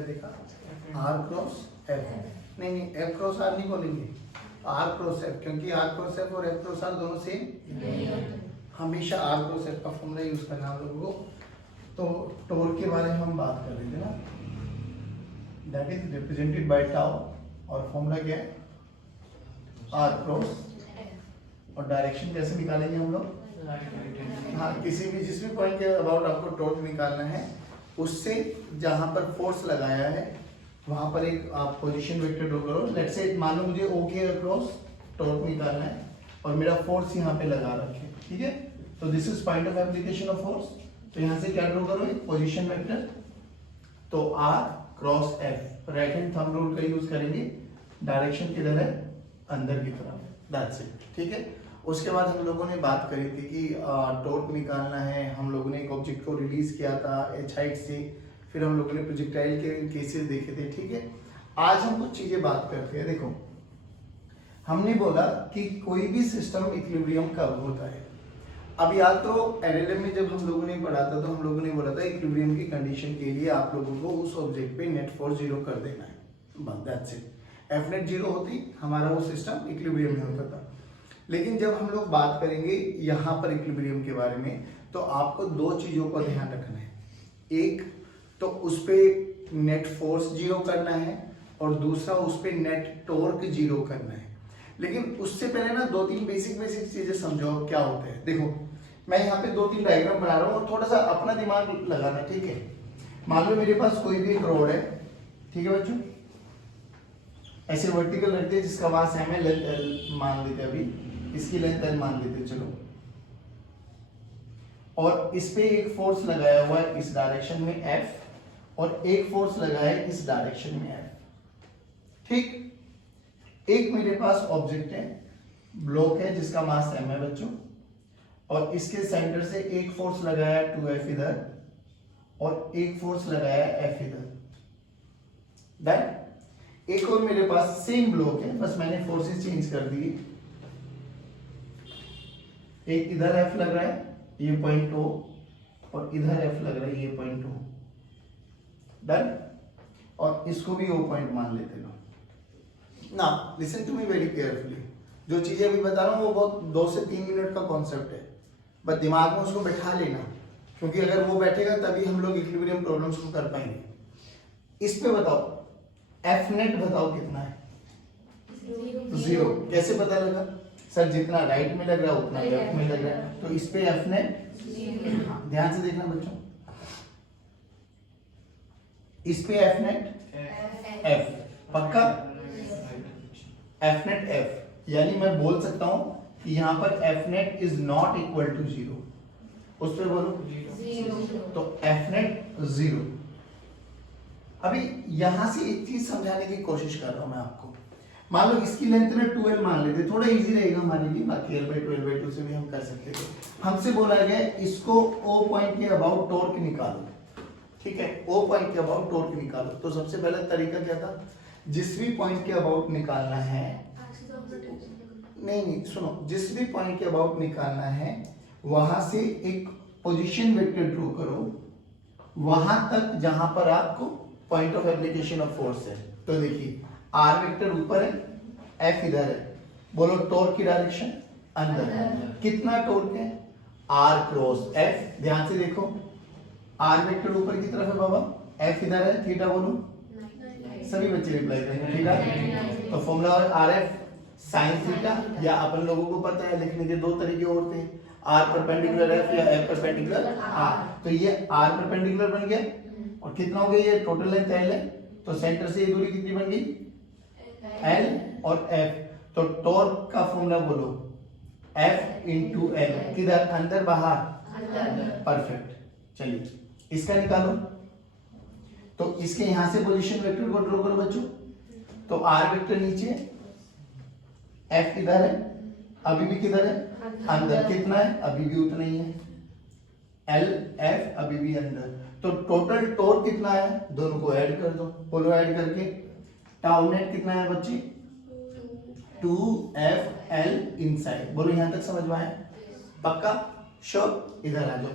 क्या देखा, are cross F. नहीं नहीं, एफ क्रॉस आर नहीं बोलेंगे, आर क्रॉस एफ, क्योंकि आर क्रॉस एफ और एफ क्रॉस आर दोनों सेम, हमेशा आर क्रॉस एफ का फॉर्मूला यूज करना हम लोगों को। तो टोर के बारे में हम बात कर रहे थे ना, that is represented by tau, और फॉर्मूला क्या है, आर क्रॉस, और डायरेक्शन कैसे निकालेंगे हम लोग, हाँ किसी भी जिस भी पॉइंट के अबाउट आपको टॉर्क निकालना है, उससे जहां पर फोर्स लगाया है वहां पर एक आप पोजीशन वेक्टर ड्रॉ करो। लेट्स से मान लो मुझे ओ के अक्रॉस टॉर्क निकालना है और मेरा फोर्स यहाँ पे लगा रखे, ठीक है, तो this is point of application of force. तो यहाँ से क्या ड्रॉ करो, एक पोजीशन वेक्टर, तो R cross F, right hand thumb rule का यूज करेंगे, डायरेक्शन किधर है, अंदर की तरफ, दैट्स इट, ठीक है। उसके बाद हम लोगों ने बात करी थी कि टॉर्क निकालना है, हम लोगों ने एक ऑब्जेक्ट को रिलीज किया था एच हाइट से, फिर हम लोगों ने प्रोजेक्टाइल के केसेस देखे थे, ठीक है। आज हम कुछ चीजें बात करते हैं। देखो, हमने बोला कि कोई भी सिस्टम इक्विलिब्रियम कब होता है। अब या तो एलएलएम में जब हम लोगों ने पढ़ा था तो हम लोगों ने बोला था इक्विलिब्रियम की कंडीशन के लिए आप लोगों को उस ऑब्जेक्ट पे नेट फोर्स 0 कर देना है, बस दैट्स इट। एफ नेट 0 होती हमारा वो सिस्टम इक्विलिब्रियम में होता था। लेकिन जब हम लोग बात करेंगे यहाँ पर इक्विलिब्रियम के बारे में, तो आपको दो चीजों का ध्यान रखना है। एक तो उस पे नेट फोर्स 0 करना है, और दूसरा उस पे नेट टॉर्क 0 करना है। लेकिन उससे पहले ना दो तीन बेसिक चीजें समझो क्या होता है। देखो, मैं यहाँ पे दो तीन डायग्राम बना रहा हूँ और थोड़ा सा अपना दिमाग लगाना, ठीक है। मान लो मेरे पास कोई भी एक रोड है, ठीक है बच्चों, ऐसे वर्टिकल रखते हैं जिसका मास एम है, लेंथ एल मान लेते, अभी इसकी लेंथ एल मान लेते चलो, और इस पे एक फोर्स लगाया हुआ है इस डायरेक्शन में एफ, और एक फोर्स लगाया है इस डायरेक्शन में एफ, ठीक। एक मेरे पास ऑब्जेक्ट है, ब्लॉक है जिसका मास एम है बच्चों, और इसके सेंटर से एक फोर्स लगाया 2f इधर और एक फोर्स लगाया f इधर, डन। एक और मेरे पास सेम ब्लॉक है, बस मैंने फोर्सेस चेंज कर दी, एक इधर f लग रहा है ये पॉइंट O, और इधर f लग रहा है ये पॉइंट O, डन। और इसको भी O पॉइंट मान लेते लो ना। Listen to me very carefully, जो चीजें अभी बता रहा हूँ वो बहुत 2 से 3 मिनट का कॉन्सेप्ट है, बस दिमाग में उसको बैठा लेना, क्योंकि अगर वो बैठेगा तभी हम लोग इक्विलिब्रियम प्रॉब्लम्स को कर पाएंगे। इस पे बताओ एफ नेट बताओ कितना है, 0। कैसे पता लगा सर, जितना राइट में लग रहा है उतना लेफ्ट में लग रहा है, तो इस पे एफ नेट, ध्यान से देखना बच्चों, इस पे एफ नेट एफ, पक्का एफ नेट एफ, यानी मैं बोल सकता हूं कि यहां पर F net is not equal to 0, उस पे बोलो 0, तो एफ नेट 0। अभी यहां से एक चीज समझाने की कोशिश कर रहा हूं मैं आपको। मान लो इसकी लेंथ में 2l मान लेते, थोड़ा इजी रहेगा हमारे लिए, बाकी l/2 से भी हम कर सकते थे। हमसे बोला गया इसको O पॉइंट के अबाउट टॉर्क निकालो, ठीक है, O पॉइंट के अबाउट टॉर्क निकालो। तो सबसे पहला तरीका क्या था, जिस भी पॉइंट के अबाउट निकालना है, नहीं सुनो, जिस भी पॉइंट के अबाउट निकालना है वहां से एक पोजीशन वेक्टर ड्रॉ करो वहां तक जहां पर आपको point of application of force है। तो देखिए आर वेक्टर ऊपर है, एफ इधर है, बोलो टॉर्क की डायरेक्शन अंदर है, कितना टॉर्क है, आर क्रॉस एफ। ध्यान से देखो, आर वेक्टर ऊपर की तरफ है बाबा, एफ इधर है, थीटा बोलो, सभी बच्चे रिप्लाई करेंगे, ठीक है। तो formula R F sine theta, या अपन लोगों को पता है लिखने के दो तरीके और थे, आर परपेंडिकुलर एफ या एफ परपेंडिकुलर आर। तो ये आर परपेंडिकुलर बन गया, और कितना हो गया, ये टोटल लेंथ एल है, तो सेंटर से ये दूरी कितनी बन गई, एल और एफ। तो टॉर्क का फॉर्मूला बोलो एफ इंटू एल, किधर, अंदर बाहर, परफेक्ट। चलिए इसका निकालो, तो इसके यहां से पोजीशन वेक्टर को ड्रॉ करो बच्चों। तो आर वेक्टर नीचे, एफ इधर है, अभी भी किधर है, अंदर, कितना है, अभी भी उतना ही है, एल एफ अभी भी अंदर। तो टोटल टॉर्क कितना है, दोनों को ऐड कर दो, बोलो ऐड करके टाउ नेट कितना है बच्चे, 2FL इनसाइड। बोलो यहां तक समझ में आया, पक्का, श्योर। इधर आ जाओ,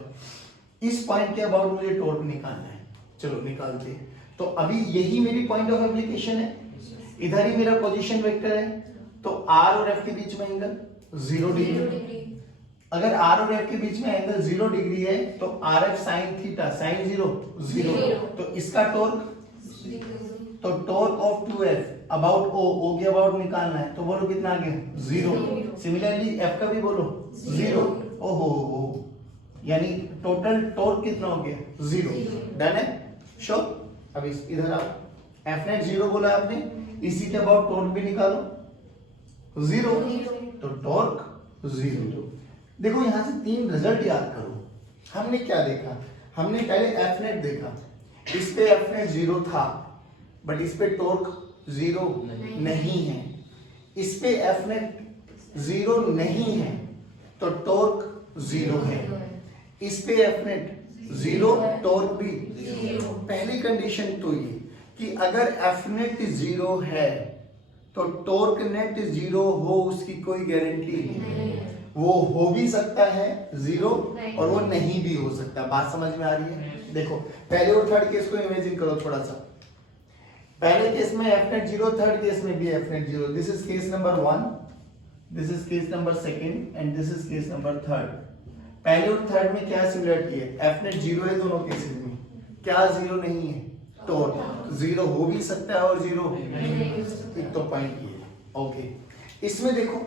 इस पॉइंट के अबाउट मुझे टॉर्क निकालना है, चलो निकालते हैं। तो अभी यही मेरी पॉइंट ऑफ एप्लीकेशन है, इधर ही मेरा पोजीशन वेक्टर है, तो आर और एफ के बीच में एंगल 0 डिग्री। अगर आर और एफ के बीच में एंगल 0 डिग्री है तो R F sine theta sine 0 तो इसका टॉर्क, तो टॉर्क ऑफ 2f अबाउट ओ के अबाउट निकालना है, तो बोलो कितना आ गया 0। सिमिलरली एफ का भी बोलो 0। ओहो, यानी टोटल टॉर्क कितना हो गया 0। डन है, श्योर। अब इधर आओ, एफ नेट 0 बोला आपने, इसी के अबाउट टॉर्क भी निकालो 0, तो टॉर्क 0। देखो यहां से 3 रिजल्ट याद करो। हमने क्या देखा, हमने पहले एफ नेट देखा, इस पे एफ नेट 0 था बट इस पे टॉर्क 0 नहीं है। इस पे एफ नेट 0 नहीं है तो टॉर्क 0 है। इस पे एफ नेट 0, टॉर्क भी 0। पहली कंडीशन तो ये कि अगर एफ नेट 0 है तो टॉर्क नेट 0 हो उसकी कोई गारंटी नहीं। वो हो भी सकता है 0 और वो नहीं भी हो सकता। बात समझ में आ रही है? देखो पहले और थर्ड केस को इमेजिन करो थोड़ा सा। पहले केस में एफ नेट 0, थर्ड केस में भी F net 0। This is case number 1, this is case number 2 and this is case number 3। पहले और थर्ड में क्या सिमिलरिटी है? एफ नेट 0 है दोनों केसेस में, क्या 0 नहीं है? टॉर्क 0 हो भी सकता है और 0 एक तो पॉइंट ये है। ओके, इसमें देखो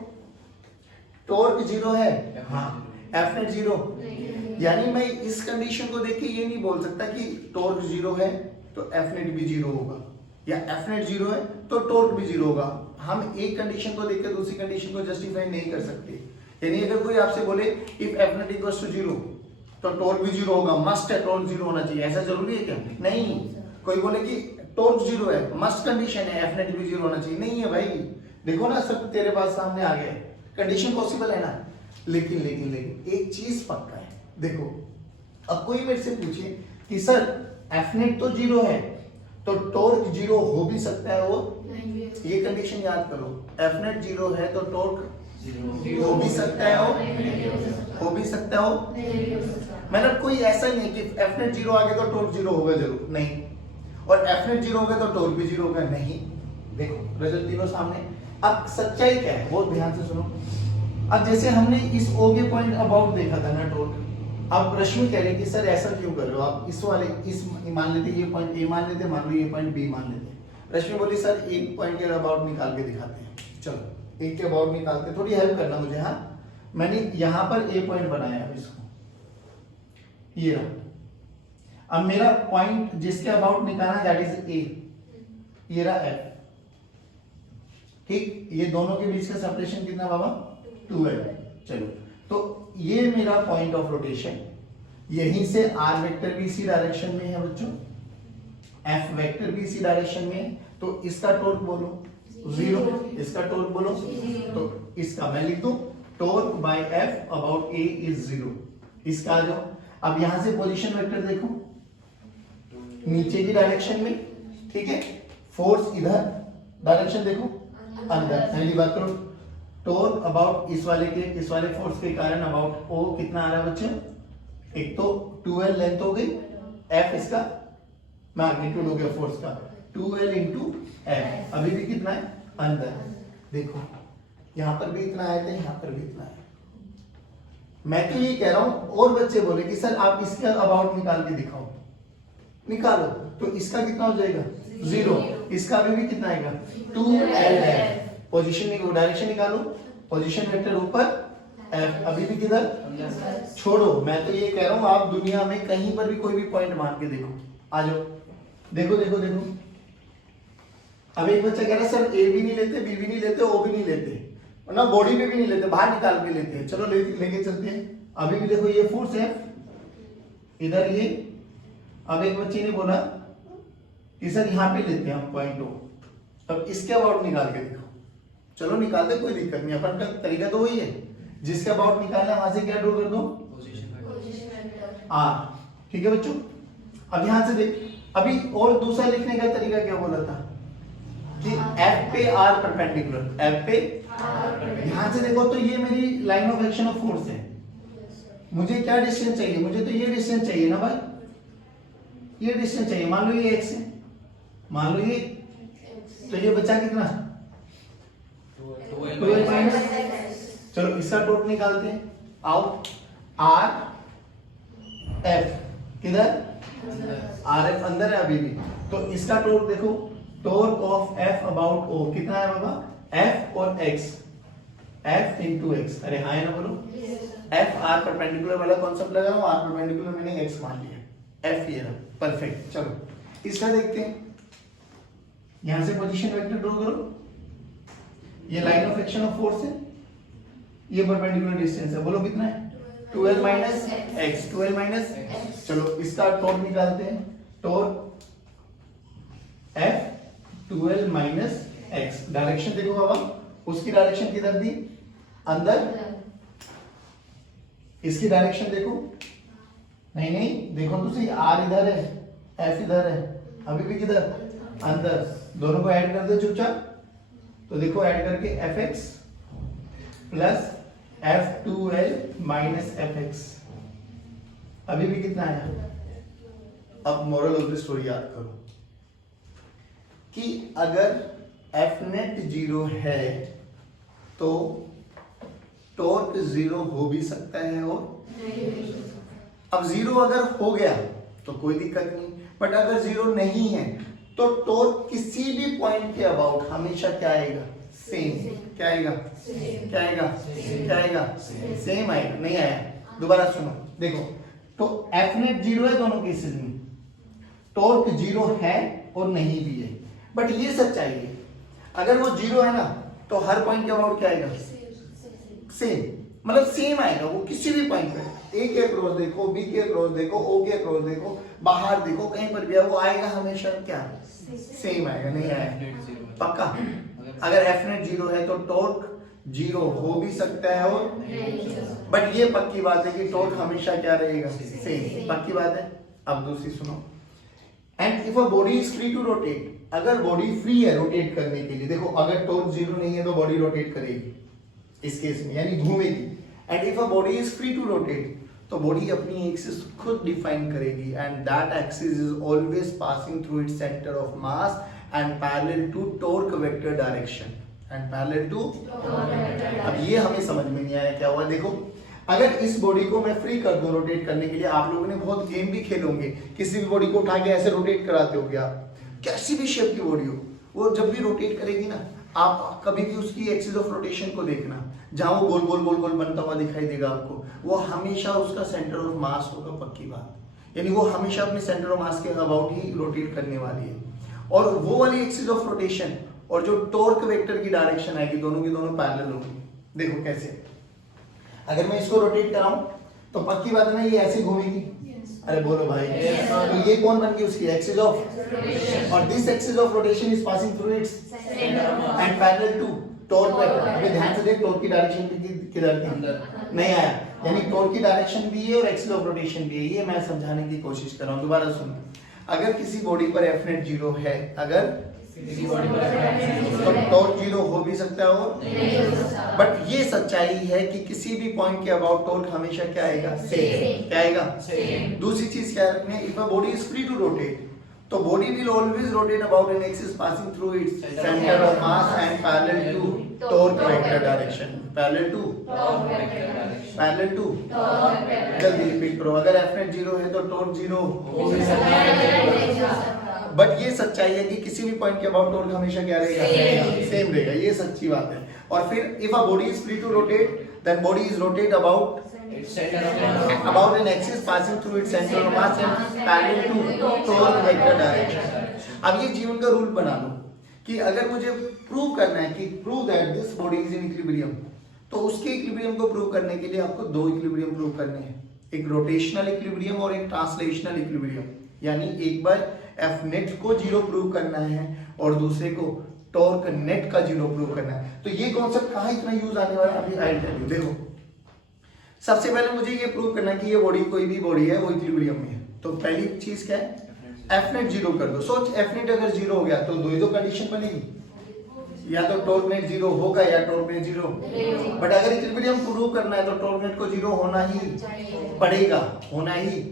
टॉर्क 0 है, हाँ, एफ नेट 0, यानी मैं इस कंडीशन को देख के ये नहीं बोल सकता कि टॉर्क 0 है तो एफ नेट भी 0 होगा, या एफ नेट 0 है तो टॉर्क भी 0 होगा। हम एक कंडीशन को देख के दूसरी कंडीशन को जस्टिफाई नहीं कर सकते। यानी अगर कोई आपसे बोले if F net equals to 0 तो टॉर्क भी 0 होगा, मस्ट है टॉर्क 0 होना चाहिए, ऐसा जरूरी है क्या? नहीं। कोई बोले कि टॉर्क 0 है, मस्ट कंडीशन है एफ नेट भी 0 होना चाहिए, नहीं है भाई। देखो ना सब तेरे पास सामने आ गया, कंडीशन पॉसिबल है ना। लेकिन लेकिन लेकिन एक चीज पक्का है, देखो अब कोई मेरे से पूछे कि सर एफ नेट तो 0 है तो टॉर्क 0 हो भी सकता है, वो ये कंडीशन याद करो, एफ नेट 0 है तो टॉर्क हो भी सकता है, हो भी सकता हो। मतलब कोई ऐसा नहीं कि एफ नेट 0 आ गया तो टॉर्क 0 होगा, जरूर नहीं, और एफ नेट 0 होगा तो टॉर्क भी 0 होगा, नहीं। देखो रिजल्ट तीनों सामने। अब सच्चाई क्या है वो ध्यान से सुनो। अब जैसे हमने इस ओ के पॉइंट अबाउट देखा था ना टॉर्क, अब रश्मि कह रही कि सर ऐसा क्यों कर रहे हो आप, इस वाले इस मान लेते ये पॉइंट ए मान लेते, मान लो ये पॉइंट बी मान लेते। रश्मि बोली सर एक पॉइंट के अबाउट निकाल के दिखाते हैं, चलो एक के अबाउट निकालते, थोड़ी हेल्प करना मुझे। हाँ, मैंने यहां पर ए पॉइंट बनाया है इसको, ये रहा। अब मेरा पॉइंट जिसके अबाउट निकालना दैट इज ए, ये रहा एफ, ठीक। ये दोनों के बीच का सेपरेशन कितना बाबा? 2 है। चलो तो ये मेरा पॉइंट ऑफ रोटेशन, यहीं से आर वेक्टर भी इसी डायरेक्शन में है बच्चों, एफ वेक्टर भी इसी डायरेक्शन में है, तो इसका टॉर्क बोलो 0, इसका टॉर्क बोलो, तो इसका मैं लिख दूं torque bye F about A is 0। इसका आ जाओ। अब यहां से पोजीशन वेक्टर देखो, नीचे की डायरेक्शन में, ठीक है, फोर्स इधर डायरेक्शन देखो अंदर। पहली बात करो टॉर्क अबाउट इस वाले फोर्स के कारण अबाउट ओ कितना आ रहा है बच्चे? एक तो 2l लेंथ हो गई, f इसका मैग्नीट्यूड हो गया फोर्स का, 2l इंटू एफ। अभी भी कितना है? अंदर। देखो यहां पर भी इतना आया था, यहां पर भी इतना है। मैं तो ये कह रहा हूं, और बच्चे बोले कि सर आप इसका अबाउट निकाल के दिखाओ, निकालो, तो इसका कितना हो जाएगा? 0। इसका अभी भी कितना आएगा? 2l। पोजीशन डायरेक्शन निकालो, पोजीशन वेक्टर ऊपर, एफ अभी भी किधर? छोड़ो। मैं तो ये कह रहा हूं आप दुनिया में कहीं पर भी कोई भी पॉइंट मान के देखो, आ जाओ, देखो देखो देखो। अब एक बच्चा कह रहा है सर ए भी नहीं लेते, बी भी नहीं लेते, ओ भी नहीं लेते, ना बॉडी पे भी नहीं लेते, बाहर निकाल के लेते हैं। चलो लेके चलते हैं। अभी भी देखो ये फोर्स है इधर ये। अब एक बच्चे ने बोला कि सर यहाँ पे लेते हैं हम पॉइंट ओ, अब इसके अबाउट निकाल के देखो। चलो निकाल दे, कोई दिक्कत नहीं, अपन का तरीका तो वही है, जिसके अबाउट निकालना है वहां से क्या ड्रॉ कर दो? आर। ठीक है बच्चों। अब यहां से देख, अभी और दूसरा लिखने का तरीका क्या बोला था कि एफ पे आर परपेंडिकुलर, एफ पे यहां से देखो तो ये मेरी line of action of force है। मुझे क्या डिस्टेंस चाहिए? मुझे तो ये डिस्टेंस चाहिए ना भाई, ये डिस्टेंस चाहिए। मान लो ये x है, मान लो ये, तो ये बचा कितना 12 माइनस, चलो इसका टोट निकालते हैं। आओ आर एफ किधर, आर एफ अंदर है अभी भी, तो इसका टोट देखो, टोर्क ऑफ एफ अबाउट ओ कितना है बाबा, एफ और एक्स, एफ इंटू एक्स, अरे हाँ है ना बोलो, एफ आर परपेंडिकुलर वाला कॉन्सेप्ट लगा हूं, आर परपेंडिकुलर मैंने एक्स मान लिया, एफ ये रहा, परफेक्ट। चलो इसका देखते हैं, यहां से पोजीशन वेक्टर ड्रॉ करो, ये line of action of force है, ये परपेंडिकुलर डिस्टेंस है, बोलो कितना है 12 माइनस एक्स, 12 माइनस, चलो इसका टॉर्क निकालते हैं, torque F 12 minus x, direction देखो बाबा, उसकी डायरेक्शन किधर दी, अंदर, इसकी डायरेक्शन देखो, नहीं नहीं देखो तो सही, आर इधर है, एफ इधर है, अभी भी किधर, अंदर, दोनों को ऐड कर दो चुपचाप, तो देखो ऐड करके F x plus F2L minus F x, अभी भी कितना आया। अब मोरल ऑफ द स्टोरी याद करो कि अगर एफ नेट 0 है तो टॉर्क 0 हो भी सकता है और अब 0 अगर हो गया तो कोई दिक्कत नहीं, बट अगर 0 नहीं है तो टॉर्क किसी भी पॉइंट के अबाउट हमेशा क्या आएगा, सेम, क्या आएगा, क्या आएगा, क्या आएगा, सेम आएगा, नहीं आया, दोबारा सुनो, देखो तो एफ नेट 0 है दोनों केसेस में, टॉर्क 0 है और नहीं भी है, बट ये सच्चाई है अगर वो 0 है ना तो हर पॉइंट के अबाउट क्या आएगा, सेम, मतलब सेम आएगा, वो किसी भी पॉइंट पे, ए के अक्रॉस देखो, बी के अक्रॉस देखो, ओ के अक्रॉस देखो, बाहर देखो, कहीं पर भी है, वो आएगा हमेशा क्या, सेम आएगा, नहीं आएगा, पक्का। अगर एफ नेट 0 है तो टॉर्क 0 हो भी सकता है और, बट ये पक्की बात है कि टॉर्क हमेशा क्या रहेगा, सेम, पक्की बात है। अब दूसरी सुनो, and if a body is free to rotate, अगर बॉडी फ्री है रोटेट करने के लिए, देखो अगर टॉर्क 0 नहीं है तो बॉडी रोटेट करेगी इस केस में, यानी घूमेगी, and if a body is free to rotate, तो बॉडी अपनी एक्सिस खुद डिफाइन करेगी, and that axis is always passing through its centre of mass and parallel to torque vector direction, and parallel to, अब ये हमें समझ में नहीं आया क्या हुआ, देखो अगर इस बॉडी को मैं फ्री कर दूं रोटेट करने के लिए, आप लोगों ने बहुत गेम भी खेले होंगे, किसी भी बॉडी को उठा के ऐसे रोटेट कराते होगे आप, कैसी भी शेप की बॉडी हो, वो जब भी रोटेट करेगी ना, आप कभी भी उसकी एक्सिस ऑफ रोटेशन को देखना, जहां वो गोल गोल गोल गोल बनता हुआ दिखाई देगा आपको, वो हमेशा उसका सेंटर ऑफ मास होगा, पक्की बात, यानी वो हमेशा अपने सेंटर ऑफ मास के अबाउट ही रोटेट करने वाली है, और वो वाली एक्सिस ऑफ रोटेशन और जो टॉर्क वेक्टर की डायरेक्शन आएगी, दोनों की दोनों पैरेलल होंगी। देखो कैसे, अगर मैं इसको रोटेट कराऊं तो पक्की बात है ना, ये ऐसे घूमेगी, अरे बोलो भाई, तो ये कौन बन गई उसकी एक्सिस ऑफ, और this axis of rotation is passing through its and parallel to torque vector. अभी ध्यान से देख, टॉर्क की डायरेक्शन किधर थी, अंदर, नहीं आया, यानी टॉर्क की डायरेक्शन भी है और एक्सिस ऑफ रोटेशन भी है, ये मैं समझाने की कोशिश कर रहा हूं, दोबारा सुनो, अगर किसी बॉडी पर एफ नेट 0 है, अगर तो टॉर्क 0 हो भी सकता है और, बट ये सच्चाई है कि किसी भी पॉइंट के अबाउट टॉर्क हमेशा क्या आएगा, सेम, क्या आएगा, सेम। दूसरी चीज क्या रखनी है, if a body is free to rotate, तो body will always rotate about an axis passing through its centre of mass and parallel to torque vector direction, parallel to, parallel to, जल्दी repeat करो, अगर F net 0 है तो torque 0 हो भी सकता है, बट ये सच्चाई है कि किसी भी पॉइंट के अबाउट टॉर्क हमेशा क्या रहेगा, सेम रहेगा, ये सच्ची बात है। और फिर if a body is free to rotate, then body is rotate about an axis passing through its centre of mass and parallel to torque vector direction. अब ये जीवन का रूल बना लो कि अगर मुझे प्रूव करना है कि prove that this body is in equilibrium, तो उसके इक्विलिब्रियम को प्रूव करने के लिए आपको दो इक्विलिब्रियम प्रूव करने हैं, एक रोटेशनल इक्विलिब्रियम और एक ट्रांसलेशनल इक्विलिब्रियम, यानी एक बार एफ नेट को 0 प्रूव करना है और दूसरे को टॉर्क नेट का 0 प्रूव करना है। तो ये कॉन्सेप्ट कहां इतना यूज आने वाला है, अभी आई टेल यू। देखो सबसे पहले मुझे ये प्रूव करना है कि ये बॉडी, कोई भी बॉडी है वो इक्विलिब्रियम में है, तो पहली चीज क्या है, एफ नेट 0 कर दो। सोच एफ नेट अगर 0 हो गया तो दो ही तो कंडीशन बनेगी, या तो टॉर्क नेट 0 होगा या टॉर्क नेट 0, बट अगर इक्विलिब्रियम प्रूव करना है तो टॉर्क नेट को 0 होना ही पड़ेगा, होना ही।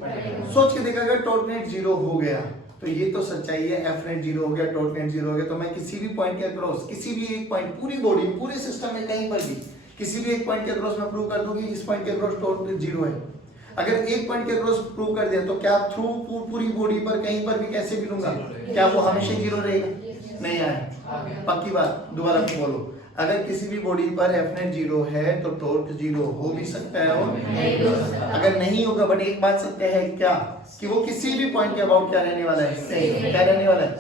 सोच के देखा, अगर टॉर्क नेट 0 हो गया तो ये तो सच्चाई है, एफ नेट 0 हो गया, डॉट नेट 0 हो गया। तो मैं किसी भी पॉइंट के अक्रॉस, किसी भी एक पॉइंट, पूरी बॉडी, पूरे सिस्टम में कहीं पर भी किसी भी एक पॉइंट के अक्रॉस मैं प्रूव कर दूं कि इस पॉइंट के अक्रॉस डॉट नेट 0 है। अगर एक पॉइंट के अक्रॉस प्रूव कर दिया तो क्या थ्रू पूरी बॉडी पर कहीं पर भी कैसे भी लूंगा, क्या वो हमेशा 0 रहेगा? नहीं आए, पक्की बात। दोबारा बोलो, अगर किसी भी बॉडी पर एफ नेट 0 है तो टॉर्क 0 हो भी सकता है और नहीं हो सकता। अगर नहीं होगा, बट एक बात सत्य है क्या, कि वो किसी भी पॉइंट के अबाउट क्या रहने वाला है, सेम। क्या रहने वाला है?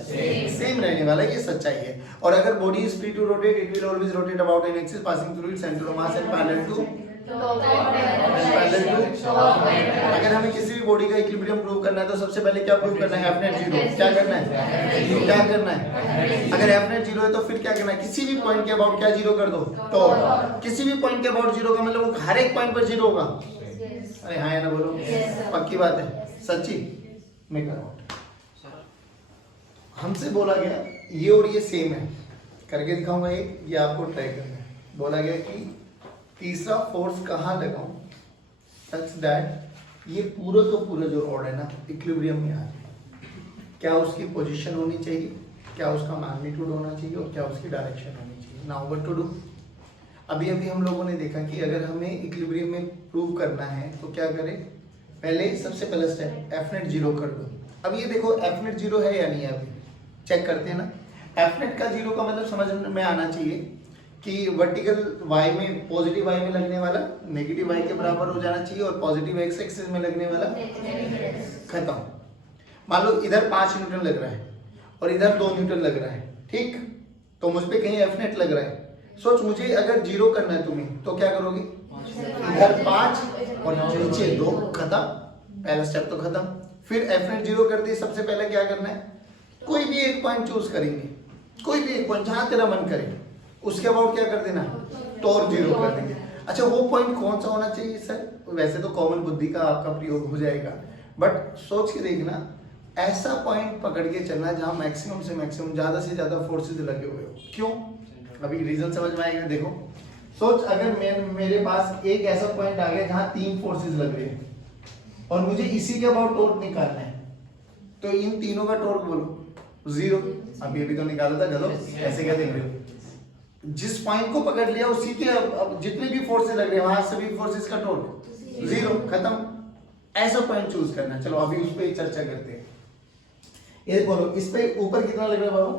सेम रहने वाला है। ये सच्चाई है। और अगर body is free to rotate, it will always rotate about an axis passing through its centre of mass and parallel to. अगर हमें किसी भी बॉडी का इक्विलिब्रियम प्रूव करना है तो सबसे पहले क्या प्रूव करना है? F net 0। क्या करना है? क्या करना है? अगर एफ नेट 0 है तो फिर क्या करना है? किसी भी पॉइंट के अबाउट क्या 0 कर दो, टॉर्क। किसी भी पॉइंट के अबाउट 0 का मतलब वो हर एक पॉइंट पर 0 होगा। अरे हाँ या ना बोलो, पक्की बात है, सच्ची। मैं कर रहा हूँ, हमसे बोला गया ये और ये सेम है, करके दिखाऊंगा एक, ये आपको ट्राई करना है। बोला गया कि तीसरा फोर्स कहाँ लगाऊं सच दैट ये पूरा का पूरा जो रॉड है ना इक्विलिब्रियम में आ जाए। क्या उसकी पोजीशन होनी चाहिए, क्या उसका मैग्नीट्यूड होना चाहिए और क्या उसकी डायरेक्शन होनी चाहिए। Now what to do. अभी अभी हम लोगों ने देखा कि अगर हमें इक्विलिब्रियम में प्रूव करना है तो क्या करें, पहले सबसे पहला स्टेप एफ नेट 0 कर दो। अब ये देखो एफ नेट 0 है या नहीं है, अभी चेक करते हैं ना। एफ नेट का 0 का मतलब समझ में आना चाहिए कि वर्टिकल y में, पॉजिटिव y में लगने वाला नेगेटिव y के बराबर हो जाना चाहिए और पॉजिटिव x एक्सिस में लगने वाला खत्म। मान लो इधर 5 न्यूटन लग रहा है और इधर 2 न्यूटन लग रहा है, ठीक, तो मुझ पे कहीं एफ नेट लग रहा है। सोच, मुझे अगर 0 करना है तुम्हें तो क्या करोगे, इधर 5 और नीचे 2, खत्म, पहला स्टेप तो खत्म। फिर एफ नेट 0 कर दिए, सबसे पहले क्या करना है, कोई भी एक पॉइंट चूज करेंगे, कोई भी एक पॉइंट जहां तेरा मन करे, उसके अबाउट क्या कर देना, टॉर्क 0 कर देंगे। अच्छा, वो पॉइंट कौन सा होना चाहिए सर? वैसे तो कॉमन बुद्धि का आपका प्रयोग हो जाएगा, बट सोच के देखना, ऐसा पॉइंट पकड़ के चलना जहां मैक्सिमम से मैक्सिमम, ज्यादा से ज्यादा फोर्सेस लगे हुए हो। क्यों? अभी रीजन समझ में आएगा। देखो, सोच अगर मेरे पास एक ऐसा पॉइंट आ गया जहां 3 फोर्सेस लग रहे हैं और मुझे इसी के अबाउट टॉर्क निकालना है, तो इन तीनों का टॉर्क बोलो 0। अभी तो निकाला था, गलत, ऐसे क्या देख रहे हो? जिस पॉइंट को पकड़ लिया उसी के अब जितने भी फोर्सेस लग रहे हैं वहां सभी फोर्सेस का टोटल 0, खत्म। ऐसा पॉइंट चूज करना। चलो अभी उस पर चर्चा करते हैं। ये बोलो, इस पे ऊपर कितना लग रहा है बाबू?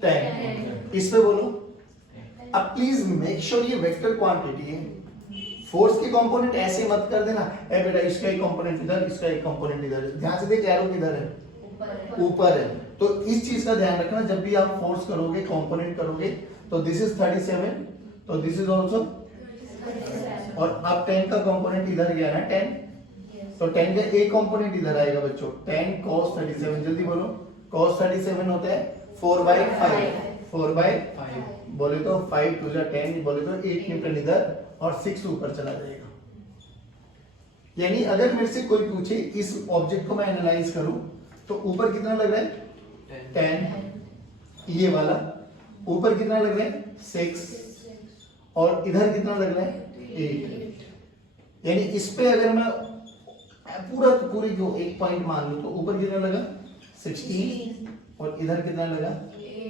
10। इस पे बोलो। अब प्लीज मेक श्योर ये वेक्टर क्वांटिटी है, फोर्स के कंपोनेंट ऐसे मत कर देना, ए बेटा इसका एक कंपोनेंट इधर, इसका एक कंपोनेंट इधर। ध्यान से देख, एरो किधर है? ऊपर है। तो इस चीज का ध्यान रखना, जब भी आप फोर्स करोगे, कंपोनेंट करोगे, तो दिस इज 37, तो दिस इज आल्सो, और अब 10 का कंपोनेंट इधर गया ना 10, तो 10 का एक कंपोनेंट इधर आएगा बच्चों, 10 cos 37। जल्दी बोलो, cos 37 होता है 4/5, 4/5 बोले तो 5 to the 10, बोले तो 8 न्यूटन इधर और 6 ऊपर चला जाएगा। यानी अगर मेरे से कोई पूछे इस ऑब्जेक्ट को मैं एनालाइज करूं तो ऊपर कितना लग रहा है 10, ये वाला ऊपर कितना लग रहा है 6, और इधर कितना लग रहा है 8। यानी इस पे अगर मैं पूरी जो एक पॉइंट मान लूं तो ऊपर कितना लगा 16 और इधर कितना लगा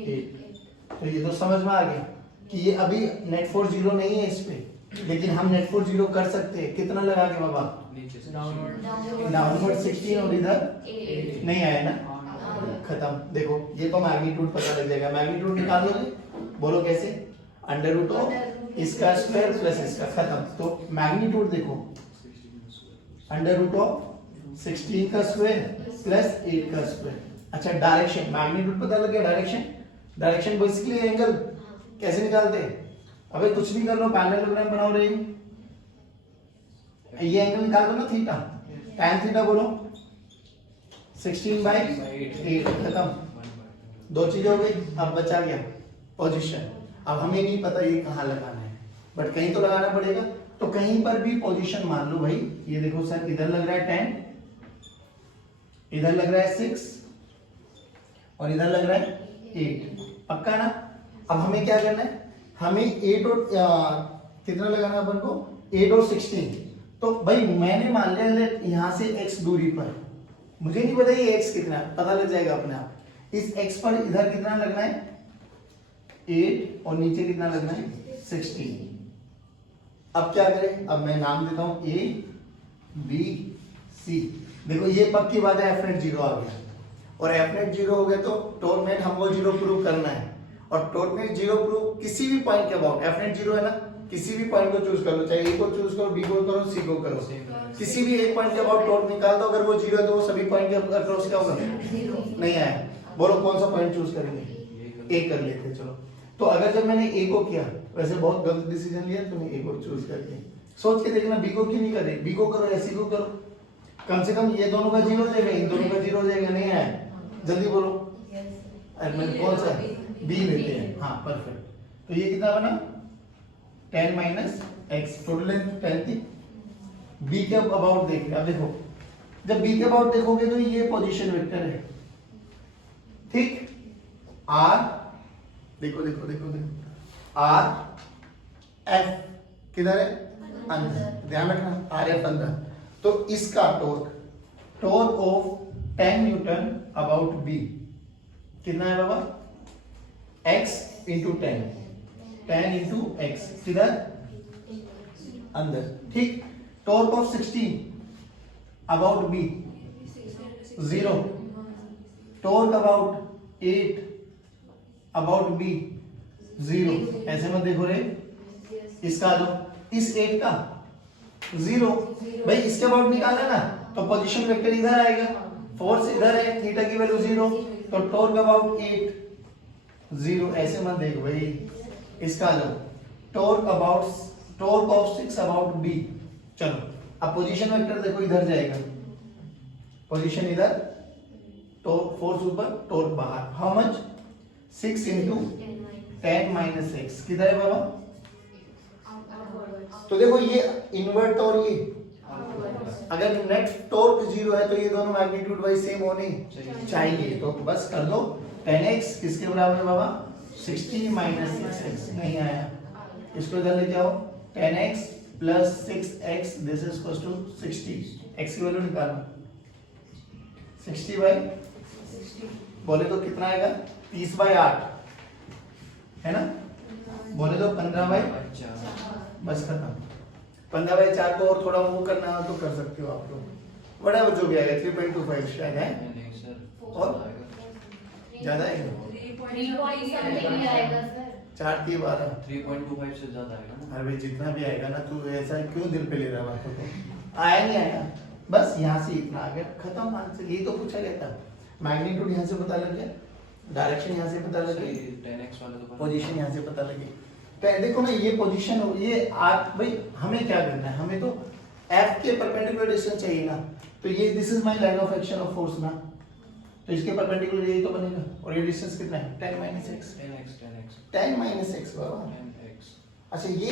8। तो ये तो समझ में आ गया कि ये अभी नेट फोर्स 0 नहीं है इस पे, लेकिन हम नेट फोर्स 0 कर सकते हैं। कितना लगा के बाबा? डाउनवर्ड 16 और इधर 8 नहीं आया ना, खत्म। देखो ये तो मैग्नीट्यूड पता लग जाएगा। मैग्नीट्यूड निकाल लोगे, बोलो कैसे? अंडर रूट ऑफ इसका स्क्वायर प्लस इसका, खत्म। तो मैग्नीट्यूड देखो, अंडर रूट ऑफ 16 का स्क्वायर प्लस 8 का स्क्वायर। अच्छा, डायरेक्शन, मैग्नीट्यूड पता लग गया, डायरेक्शन बेसिकली एंगल कैसे निकालते हैं? अबे कुछ नहीं कर लो, पैरेललोग्राम बनाओ रे, ये एंगल निकाल दो ना थीटा, tan थीटा बोलो 16/8, खत्म। 2 चीजें हो गई। अब बचा गया पोजीशन। अब हमें नहीं पता ये कहाँ लगाना है, बट कहीं तो लगाना पड़ेगा। तो कहीं पर भी पोजीशन मान लो भाई, ये देखो सर, इधर लग रहा है 10, इधर लग रहा है 6 और इधर लग रहा है 8, पक्का ना? अब हमें क्या करना है, हमें 8 और कितना लगाना है अपन को, 8 और 16। तो भाई मैंने मान लिया यहां से x दूरी पर मुझे नहीं पता ये x कितना है, पता लग जाएगा अपने आप। इस x पर इधर कितना लगना है 8 और नीचे कितना लगना है 16। अब क्या करें, अब मैं नाम देता हूं A B C। देखो ये पक्की बात है, F नेट 0 आ गया और F नेट 0 हो गया तो टोर नेट हमको 0 प्रूव करना है। और टोर नेट 0 प्रूव किसी भी पॉइंट के अबाउट, F नेट 0 है ना, किसी भी पॉइंट को चूज कर लो, चाहे A को चूज करो, B को करो, C को करो, किसी भी एक पॉइंट के अबाउट टोर निकाल दो। अगर वो 0 है तो वो सभी पॉइंट के अक्रॉस क्या होगा, नहीं आया। बोलो कौन सा पॉइंट चूज करेंगे, A कर लेते हैं। चलो तो अगर जब मैंने A को किया, वैसे बहुत गलत डिसीजन लिया तुमने A को चूज करके, सोच के देखना B को क्यों नहीं करे, B को करो या C को करो, कम से कम ये दोनों का 0 हो जाएगा, इन दोनों का 0 हो जाएगा। नहीं आया, जल्दी बोलो। अरे मैंने कौन सा B लेते हैं, हाँ परफेक्ट। तो ये कितना बना 10 माइनस x, टोटल लेंथ 10 थी। B के अबाउट देख रहे, अब देखो जब B के अबाउट देखोगे तो ये पोजीशन वेक्टर है, ठीक। R देखो देखो देखो देखो R F किधर है, अंदर, ध्यान रखना R F अंदर। तो इसका torque of 10 Newton about B कितना है बाबा, x इंटू 10 इंटू x किधर, अंदर, ठीक। Torque of 16 about B 0, torque about 8 about B 0। ऐसे मत देखो रे, इसका दो, इस 8 का 0, भाई इसके अबाउट निकालना ना, तो पोजीशन वेक्टर इधर आएगा, फोर्स इधर है, थीटा की वैल्यू 0, तो टॉर्क अबाउट 8 0। ऐसे मत देखो भाई, इसका लो टॉर्क ऑफ 6 अबाउट B। चलो अब पोजीशन वेक्टर देखो इधर जाएगा, पोजीशन इधर, तो फोर्स ऊपर, टॉर्क बाहर। How much, 6 into 10 minus x किधर है बाबा, तो देखो ये इनवर्ट और ये, अगर नेट टॉर्क 0 है तो ये दोनों मैग्नीट्यूड वाइज सेम होने चाहिए। तो बस कर दो 10x किसके बराबर है बाबा, 60 माइनस 6x। नहीं आया, इसको इधर लेके आओ, 10x plus 6x this is equal to 60। x की वैल्यू निकालना, 60 बाई बोले तो कितना आएगा, 30 बाई 8 है ना, बोले तो 15 बाई, बस खत्म। 15 बाई 4 को और थोड़ा मूव करना हो तो कर सकते हो आप लोग, बड़ा जो भी आएगा 3.25 शायद है, और ज्यादा है 4 की 12 3.25 से ज्यादा आएगा ना। अरे जितना भी आएगा ना, तू ऐसा क्यों दिल पे ले रहा है बातों को, आया नहीं आया, बस यहाँ से इतना आ गया, खत्म आंसर। यही तो पूछा गया था, मैग्नीट्यूड यहाँ से पता लग गया, डायरेक्शन यहाँ से पता लग गई, 10x वाला तो पोजीशन यहाँ से पता लगी। तो देखो ना ये पोजीशन, ये भाई हमें क्या करना है, हमें तो F के परपेंडिकुलर डिस्टेंस चाहिए ना, तो ये this is my line of action of force ना, तो इसके परपेंडिकुलर यही तो बनेगा। और ये डिस्टेंस कितना है, 10 माइनस x, 10 माइनस x बाबा। अच्छा ये,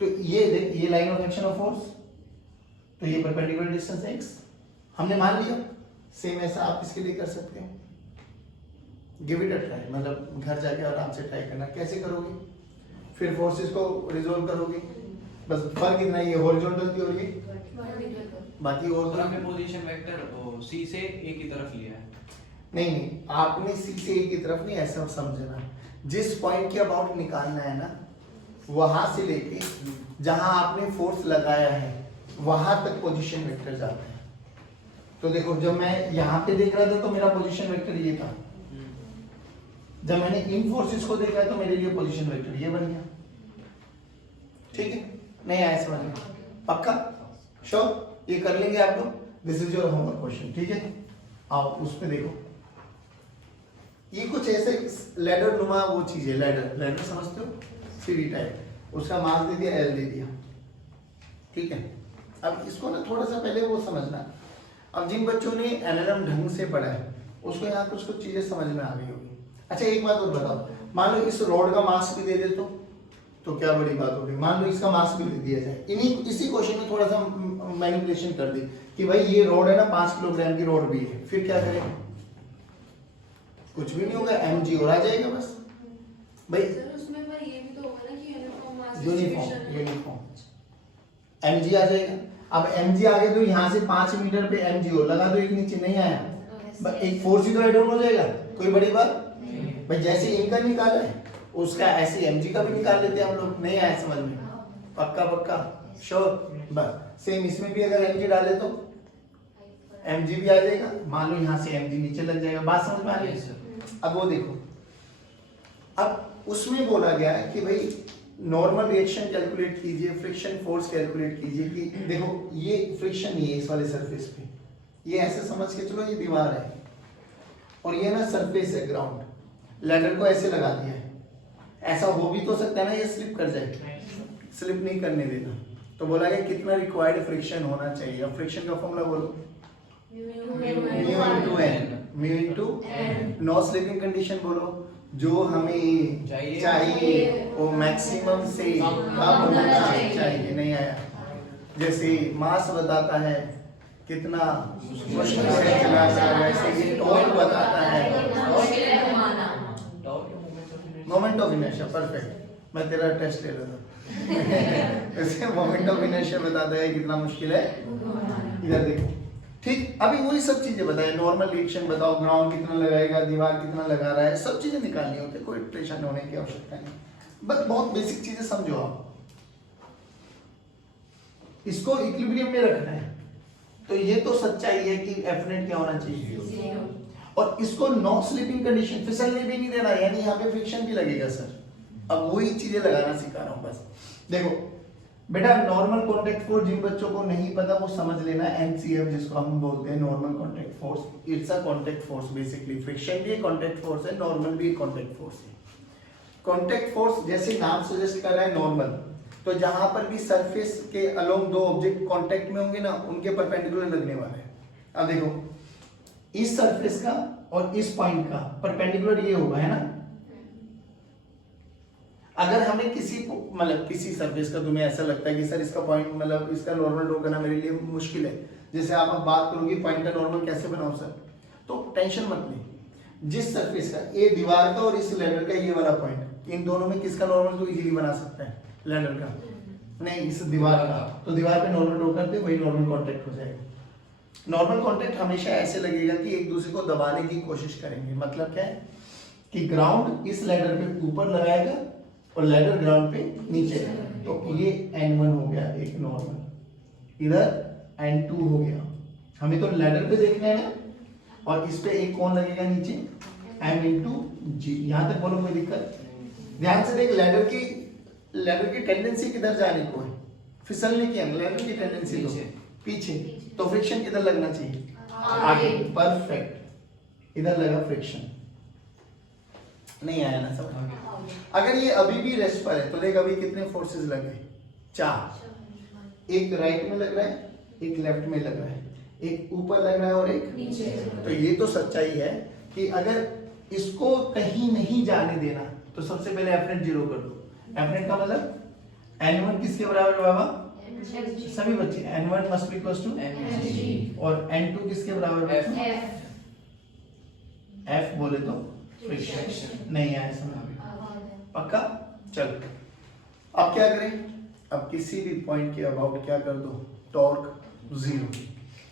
तो ये देख, ये line of action of force, तो ये परपेंडिकुलर डिस्टेंस x हमने मान लिया। सेम ऐसा आप इसके लिए कर सकते हो, गिव इट अ ट्राई, मतलब घर जाके आराम से ट्राई करना। कैसे करोगे, फिर फोर्सेस को रिजोल्व करोगे, बस फर्क इतना ही है, हॉरिजॉन्टल थी और ये बाकी और हमने पोजीशन वेक्टर C से A की तरफ लिया है। नहीं, आपने C से A की तरफ नहीं, ऐसा समझना, जिस पॉइंट के अबाउट निकालना है ना, वहां से लेके जहां आपने फोर्स लगाया है वहां तक पोजीशन वेक्टर जाता है। तो देखो जब मैं यहाँ पे देख रहा था तो मेरा पोजीशन वेक्टर ये था, जब मैंने इन फोर्सेस को देखा तो मेरे लिए पोजीशन वेक्टर ये बन गया। ठीक है, नहीं आया समझ में, पक्का श्योर, ये कर लेंगे आप लोग, this is your homework question. ठीक है, आओ उस पे देखो, ये कुछ ऐसे लैडर नुमा वो चीज है, लैडर समझते हो, सीढ़ी टाइप, उसका मास दे दिया, एल दे दिया। ठीक है, अब इसको ना थोड़ा सा पहले वो समझना, अब जिन बच्चों ने एलएलएम ढंग से पढ़ा है उसको यहाँ कुछ कुछ चीजें समझ में आ गई होगी। अच्छा एक बात और बताओ, मान लो इस रॉड का मास भी दे दे तो क्या बड़ी बात होगी, मान लो इसका मास भी दे दिया जाए, इसी क्वेश्चन में थोड़ा सा मैनिपुलेशन कर दी कि भाई ये रॉड है ना 5 किलोग्राम की रॉड भी है, फिर क्या करें, कुछ भी नहीं होगा, mg और आ जाएगा बस भाई। सर उसमें पर ये भी तो होगा ना कि यूनिफॉर्म मास यूनिफॉर्म mg आ जाएगा। अब mg आ गया तो यहाँ से 5 मीटर पे mg हो लगा दो, एक नीचे नहीं आया, बस एक फोर्स ही तो ऐड ऑन हो जाएगा, कोई बड़ी बात भाई। जैसे इनका निकाला है उसका ऐसे mg का भी निकाल लेते हैं हम लोग, नहीं आया समझ में, पक्का पक्का श्योर। बस सेम इसमें भी अगर mg डाले तो mg भी आ जाएगा, मान लो यहाँ से mg नीचे लग जाएगा, बात समझ में आ रही है। अब वो देखो, अब उसमें बोला गया है कि भाई नॉर्मल रिएक्शन कैलकुलेट कीजिए, फ्रिक्शन फोर्स कैलकुलेट कीजिए कि देखो ये फ्रिक्शन नहीं है इस वाले सरफेस पे, ये ऐसे समझ के चलो ये दीवार है और ये ना सरफेस है ग्राउंड, लैडर को ऐसे लगा दिया है, ऐसा हो भी तो सकता है ना ये स्लिप कर जाए, स्लिप नहीं करने देना। तो बोला गया कितना रिक्वायर्ड फ्रिक्शन होना चाहिए, अब फ्रिक्शन का फॉर्मूला बोलो, mu into N, no slipping condition बोलो, जो हमें चाहिए वो मैक्सिमम से कम होना चाहिए, नहीं आया। जैसे मास बताता है कितना मुश्किल से चलाना, वैसे ये टॉर्क बताता है मोमेंट ऑफ इनर्शिया, परफेक्ट, मैं तेरा टेस्ट ले रहा था वैसे मोमेंट ऑफ इनर्शिया बताता है कितना मुश्किल है, इधर देखो ठीक। अभी वही सब चीजें बताए, नॉर्मल रिएक्शन बताओ, ग्राउंड कितना लगाएगा, दीवार कितना लगा रहा है, सब चीजें निकालनी होती है, कोई परेशान होने की आवश्यकता नहीं, बस बहुत बेसिक चीजें समझो आप, इसको इक्विलिब्रियम में रखना है। तो ये तो सच्चाई है कि एफ नेट क्या होना चाहिए, और इसको नो स्लिपिंग कंडीशन, फिसलने भी नहीं देना, यानी यहाँ पे फ्रिक्शन भी लगेगा सर। अब वही चीजें लगाना सिखा रहा हूँ बस। देखो बेटा, नॉर्मल कॉन्टैक्ट फोर्स जिन बच्चों को नहीं पता वो समझ लेना, एनसीएफ जिसको हम बोलते हैं normal contact force, it's a contact force basically, friction भी एक कॉन्टैक्ट फोर्स है, नॉर्मल भी एक कॉन्टैक्ट फोर्स है। कॉन्टैक्ट फोर्स जैसे नाम सजेस्ट कर रहा है नॉर्मल, तो जहां पर भी सरफेस के अलोंग दो ऑब्जेक्ट कांटेक्ट में होंगे ना, उनके परपेंडिकुलर लगने वाले हैं। अब देखो इस सरफेस का और इस पॉइंट का परपेंडिकुलर ये होगा, है ना। अगर हमें किसी मतलब किसी सरफेस का तुम्हें ऐसा लगता है कि सर इसका पॉइंट मतलब इसका नॉर्मल ड्रॉ करना मेरे लिए मुश्किल है, जैसे आप अब बात करोगे पॉइंट का नॉर्मल कैसे बनाऊं सर, तो टेंशन मत ले, जिस सरफेस का ये दीवार का और इस लैडर का ये वाला पॉइंट, इन दोनों में किसका नॉर्मल तो इजीली बना सकता है, लैडर का नहीं, इस दीवार का, तो दीवार पे नॉर्मल ड्रॉ करते वही नॉर्मल कांटेक्ट हो जाएगा। नॉर्मल कांटेक्ट हमेशा ऐसे लगेगा कि एक दूसरे को दबाने की कोशिश करेंगे, मतलब क्या है कि ग्राउंड इस लैडर पे ऊपर लगाएगा और लैडर ग्राउंड पे नीचे, तो ये N1 हो गया एक नॉर्मल, इधर N2 हो गया, हमें तो लैडर पे देखना है ना, और इस पे एक कौन लगेगा नीचे, M into G। यहां तक बोलो कोई दिक्कत, ध्यान से देख, लैडर की टेंडेंसी किधर जाने को है, फिसलने की, लैडर की टेंडेंसी तो पीछे, तो फ्रिक्शन किधर लगना चाहिए, आगे, परफेक्ट, इधर लगा फ्रिक्शन, नहीं आया ना समझ। अगर ये अभी भी रेस्ट पर है तो देख अभी कितने फोर्सेस लगे, 4, एक राइट में लग रहा है, एक लेफ्ट में लग रहा है, एक ऊपर लग रहा है और एक नीचे। तो ये तो सच्चाई है कि अगर इसको कहीं नहीं जाने देना तो सबसे पहले एफ नेट 0 कर दो। एफ नेट का मतलब N1 किसके बराबर है बाबा, सभी बच्चे, N1 must be equal to mg, और N2 किसके बराबर है, F बोले तो फ्रिक्शन, नहीं आया समझ पक्का। चल अब क्या करें, अब किसी भी पॉइंट के अबाउट क्या कर दो, टॉर्क 0,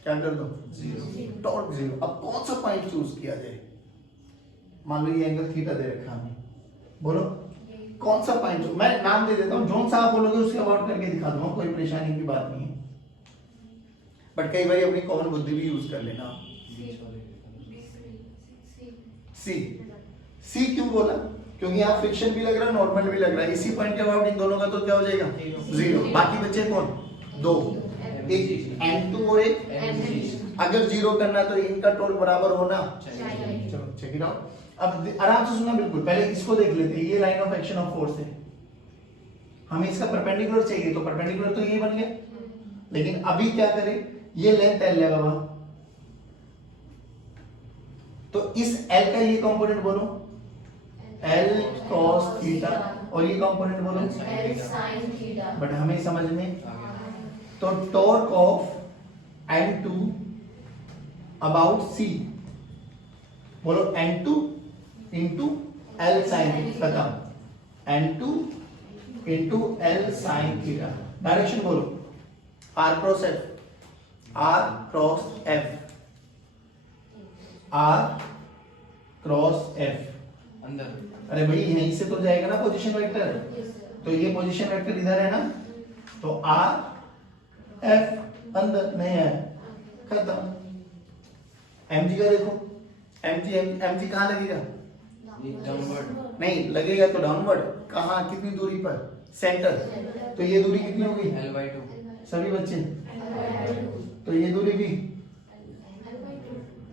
क्या कर दो 0, टॉर्क 0। अब कौन सा पॉइंट चूज किया जाए, मान लो ये एंगल थीटा दे रखा हमने, बोलो कौन सा पॉइंट, मैं नाम दे देता हूं, जोन सा आप बोलोगे उसके अबाउट करके दिखा दूंगा, कोई परेशानी की बात नहीं है, बट कई बार अपनी कॉमन बुद्धि भी यूज कर लेना। सी क्यों बोला, क्योंकि यहाँ फ्रिक्शन भी लग रहा है, नॉर्मल भी लग रहा है, इसी पॉइंट के अबाउट इन दोनों का तो क्या हो जाएगा 0, बाकी बचे कौन, 2, एक N2 और एक mg। अगर 0 करना तो इनका टॉर्क बराबर होना चाहिए। चलो चेक इट आउट, अब आराम से सुनना, बिल्कुल पहले इसको देख लेते हैं, ये line of action of force है, हमें इसका परपेंडिकुलर चाहिए, तो परपेंडिकुलर तो ये बन गया, लेकिन अभी क्या करें, ये लेंथ L है बाबा, तो इस L का ये कंपोनेंट बोलो L cos थीटा, और ये कंपोनेंट बोलो L sin थीटा, बट हमें समझ में, तो torque of N2 about C बोलो N2 into L sin theta, N2 into L sin theta, direction बोलो R cross F, R cross F, R cross F. अंदर अरे भाई यहीं से तो जाएगा ना पोजीशन वेक्टर, तो ये पोजीशन वेक्टर इधर है ना, तो आर एफ अंदर नहीं है, खत्म। एमजी का देखो, एमजी एमजी कहाँ लगेगा? ये डाउनवर्ड नहीं लगेगा तो डाउनवर्ड, कहाँ कितनी दूरी पर? सेंटर। तो ये दूरी कितनी होगी L/2 सभी बच्चे? तो ये दूरी भी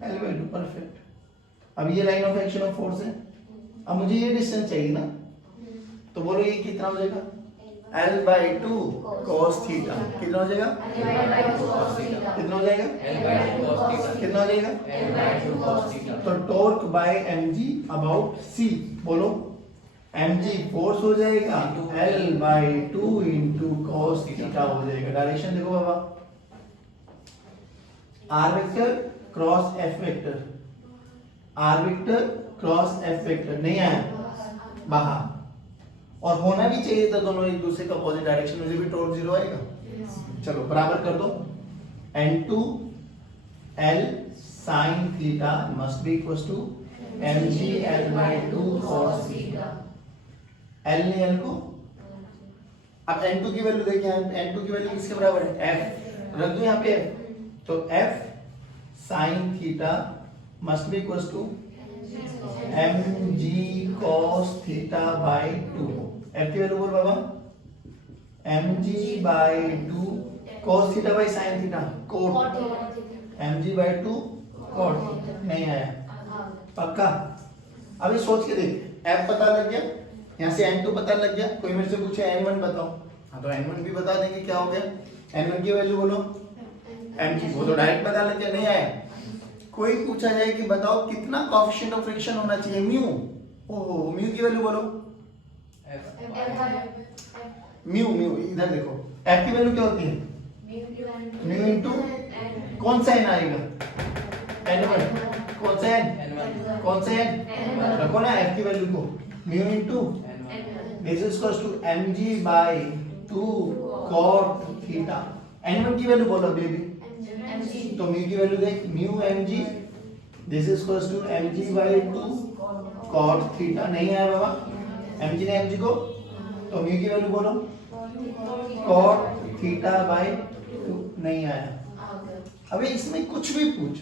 L/2, परफेक्ट। अब ये line of action of force है, अब मुझे ये डिस्टेंस चाहिए ना, तो बोलो ये कितना हो जाएगा? L/2 cos theta. कितना हो जाएगा? कितना हो जाएगा? L/2 cos theta. कितना हो जाएगा? L/2 cos theta. तो torque by mg about c, बोलो mg फोर्स हो जाएगा, L/2 इंटू cos थीटा हो जाएगा। डायरेक्शन देखो बाबा, r vector cross f vector, r vector cross f vector नहीं आया बाहर, और होना भी चाहिए था दोनों एक दूसरे का अपोजिट डायरेक्शन में, भी टॉर्क जीरो आएगा। चलो बराबर कर दो, n2 L sin theta must be equal to mg L/2 cos theta. L ने L को, अब n2 की वैल्यू देखिए, n2 की वैल्यू किसके बराबर है? f, रख दो यहाँ पे f, तो f sin theta must be equal to mg cos theta by 2। f की वैल्यू बोल बाबा, mg by 2 cos theta by sin theta, cot, mg by 2 cot। नहीं आया पक्का? अभी सोच के देख, f पता लग गया, यहाँ से n2 पता लग गया, कोई मेरे से पूछे n1 बताओ, हाँ तो n1 भी बता देंगे क्या हो गया। n1 की वैल्यू बोलो, mg, वो तो डायरेक्ट पता लग गया, नहीं आया। कोई पूछा जाए कि बताओ कितना कोएफिशिएंट ऑफ फ्रिक्शन होना चाहिए, म्यू, ओहो म्यू की वैल्यू बोलो, म्यू म्यू इधर देखो, f की वैल्यू क्या होती है? म्यू इनटू कौन सा n आएगा? n1, कौन सा n? कौन सा n? रखो ना f की वैल्यू को, mu into this is equals to mg by 2 cot theta. n1 की वैल्यू बोलो बेबी, तो म्यू की वैल्यू देख, mu mg this is equals to mg by 2 cot theta. नहीं आया बाबा, mg ने mg को, तो म्यू की वैल्यू बोलो, cot थीटा बाय 2। नहीं आया। अभी इसमें कुछ भी पूछ,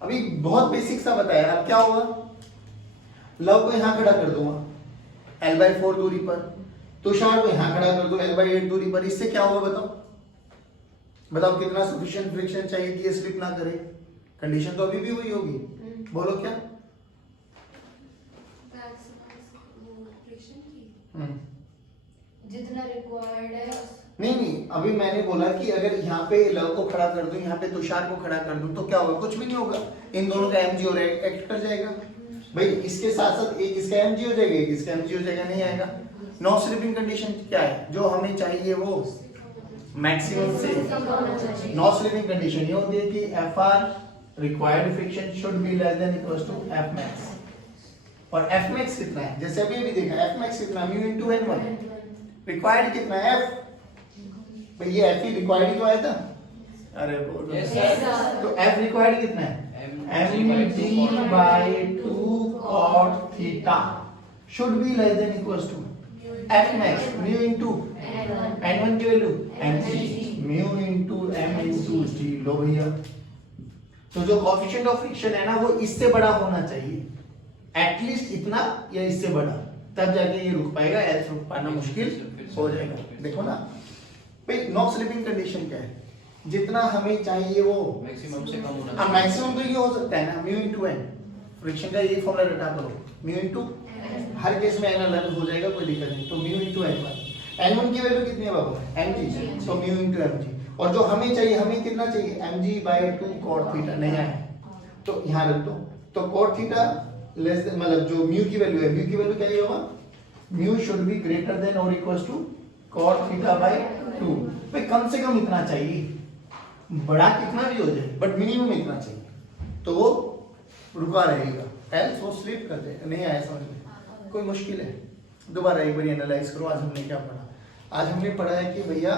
अभी बहुत बेसिक सा बताया, अब क्या होगा? लव को यहां खड़ा कर दूंगा L/4 दूरी पर, तुषार को यहां खड़ा कर दो L/8 दूरी पर, इससे क्या होगा बताओ? बताओ कितना सफिशिएंट फ्रिक्शन चाहिए कि ये स्लिप ना करे? कंडीशन तो अभी भी वही होगी, बोलो क्या? जितना रिक्वायर्ड है। नहीं, अभी मैंने बोला कि अगर यहाँ पे लव को खड़ा कर दूं, यहाँ पे तुषार को खड़ा कर दूं, तो क्या होगा? कुछ भी नहीं होगा, इन दोनों का mg और एक्ट कर जाएगा। भाई इसके साथ साथ एक इसका mg हो जाएगा, एक इसका mg हो जाएगा, नहीं आएगा। नो स्लिपिंग कंडीशन क्या है जो हमें चाहिए? वो मैक्सिमम से नो स्लिपिंग कंडीशन ये होती है कि Fr required friction should be less than equals to Fmax, और Fmax कितना है? जैसे अभी भी देखा, Fmax कितना? म्यू इनटू n1, रिक्वायर्ड कितना है? F, भाई ये F ही रिक्वायर्ड ही तो आया था, अरे बोलो Yes, तो F रिक्वायर्ड कितना है? mg by 2 cot theta should be less than equals to Fmax mu into n1 की value mg mu into m into g। लो भैया, तो जो कोएफिशिएंट ऑफ फ्रिक्शन है ना वो इससे बड़ा होना चाहिए, एटलीस्ट इतना या इससे बड़ा, तब जाके ये रुक पाएगा, ऐसे रुक पाना मुश्किल हो जाएगा। देखो ना भाई, नो स्लिपिंग कंडीशन क्या है? जितना हमें चाहिए वो मैक्सिमम से कम होना अब मैक्सिमम तो ये हो सकता है ना, म्यू इनटू n, फ्रिक्शन का ये फॉर्मूला रटा करो, म्यू इनटू, हर केस में n अलग हो जाएगा, कोई दिक्कत नहीं। तो म्यू इनटू n1, n1 की वैल्यू कितनी है बाबू? mg, तो म्यू इनटू mg, और जो हमें चाहिए, हमें कितना चाहिए? mg by 2 cot theta. नहीं आया तो यहां रख दो, तो cot थीटा लेस देन, मतलब जो म्यू की वैल्यू है, म्यू की वैल्यू क्या होगा? Mu should be greater than और equals to cot theta by 2। भाई कम से कम इतना चाहिए, बड़ा कितना भी हो जाए बट मिनिमम इतना चाहिए, तो वो रुका रहेगा, एल्स वो स्लिप कर देगा। नहीं आया समझ में? कोई मुश्किल है? दोबारा एक बार एनालाइज करो। आज हमने क्या पढ़ा? आज हमने पढ़ा है कि भैया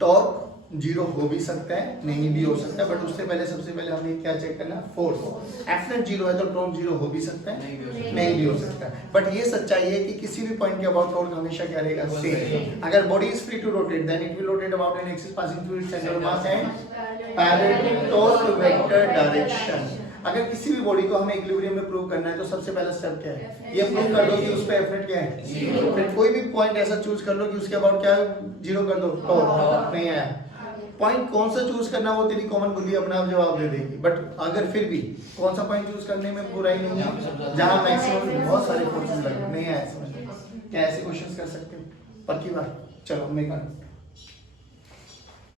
टॉर्क जीरो हो भी सकता है, नहीं भी हो सकता है, बट उससे पहले सबसे पहले हमें क्या चेक करना, फोर्स। एफ नेट जीरो है तो टॉर्क जीरो हो भी सकता है, नहीं भी हो सकता। नहीं भी हो सकता है। बट ये सच्चाई है कि किसी भी पॉइंट के अबाउट टॉर्क हमेशा क्या रहेगा, सेम। अगर body is free to rotate then it will rotate about an axis passing through its centre of mass and parallel to torque vector direction. अगर किसी भी बॉडी को हमें इक्विलिब्रियम में प्रूव करना है तो सबसे पहला स्टेप क्या है, ये प्रूव कर दो कि उस पे एफ नेट क्या है, जीरो। फिर कोई भी पॉइंट ऐसा चूज कर लो कि उसके अबाउट क्या है, जीरो कर दो, टॉर्क नहीं आया। पॉइंट कौन सा चूज करना वो तेरी कॉमन बुद्धि अपने आप जवाब दे देगी, बट अगर फिर भी कौन सा पॉइंट चूज करने में बुराई नहीं है, जहां मैक्सिमम बहुत सारे फोर्सेस लगे, नहीं आया समझ में, क्या ऐसे क्वेश्चंस कर सकते हो? पक्की बात, चलो मैं कर